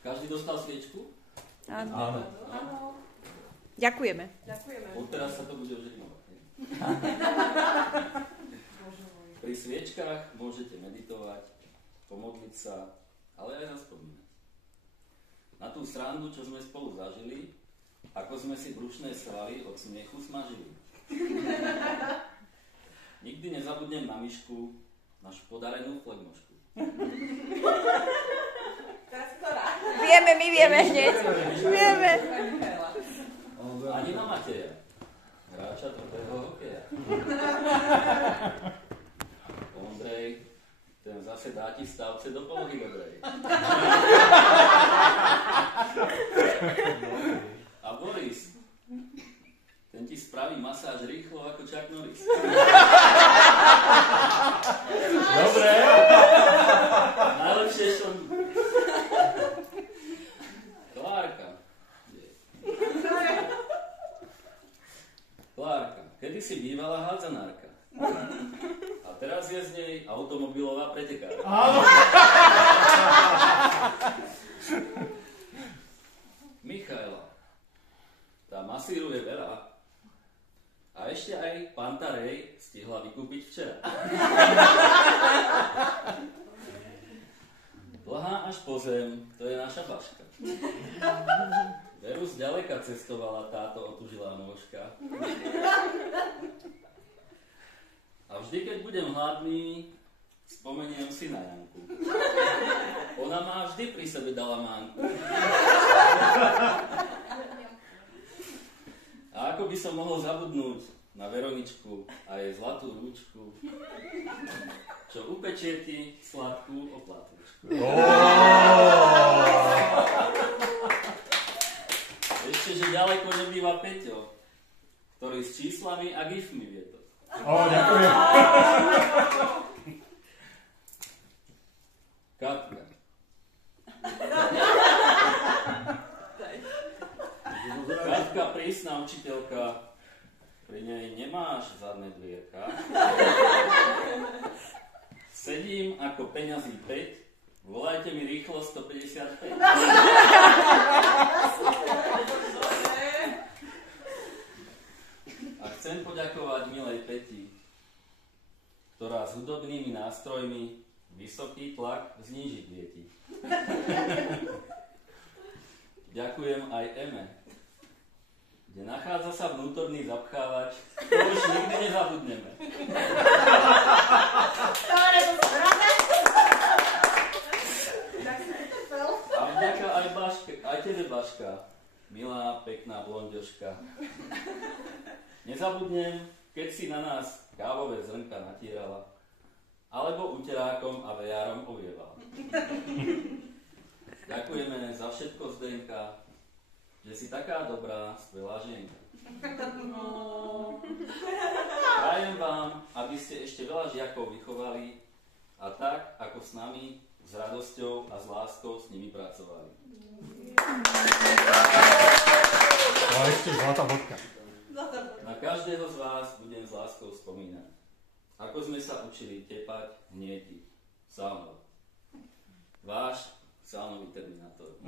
Každý dostal sviečku? Áno. Ďakujeme. Odteraz sa to bude oživovať. Pri sviečkách môžete meditovať, pomodliť sa, ale aj zaspomínať. Na tú srandu, čo sme spolu zažili, ako sme si brušné svaly od smiechu smažili. Nikdy nezabudnem na Mišku, našu podarenú flegmošku. Vieme, my vieme hneď. Vieme. Ani na Mateja, hráča tvrdého hokeja. Ondrej, ten zase dá ti v stavce do polohy dobrej. A Boris, ten ti spraví masáž rýchlo ako Chuck Norris. Dobre. Najlepšie som... Klárka, kedy si bývala hádzanárka. A teraz je z nej automobilová pretekárka. Michaela, tá masíruje veľa. A ešte aj Pantarej stihla vykúpiť včera. Dlhá až po zem, to je naša Baška. Veru zďaleka cestovala táto otužilá nôžka. A vždy, keď budem hladný, spomeniem si na Janku. Ona má vždy pri sebe dalamánku. A ako by som mohol zabudnúť na Veroničku a jej zlatú rúčku, čo upečie ti sladkú oplatúčku. Ešte, že ďaleko nebýva Peťo, ktorý s číslami a gifmi vie to. Ďakujem. Katka. Katka, prísna učiteľka, pri nej nemáš zadné dvierka. Sedím ako peňazí 5, volajte mi rýchlo 155. A chcem poďakovať milej Peti, ktorá s hudobnými nástrojmi vysoký tlak znížiť vieti. Ďakujem aj Eme, kde nachádza sa vnútorný zapchávač, to už nikdy nezabudneme. A vďaka aj tebe, Baška, milá, pekná blonďoška. Nezabudnem, keď si na nás kávové zrnka natierala, alebo uterákom a vejárom ovievala. Ďakujeme za všetko, Zdenka, že si taká dobrá, skvelá žienka. Prajem vám, aby ste ešte veľa žiakov vychovali a tak, ako s nami, s radosťou a s láskou s nimi pracovali. A ešte zlatá bodka. Na každého z vás budem s láskou spomínať. Ako sme sa učili tepať, hnietiť, saunovať. Váš saunový terminátor.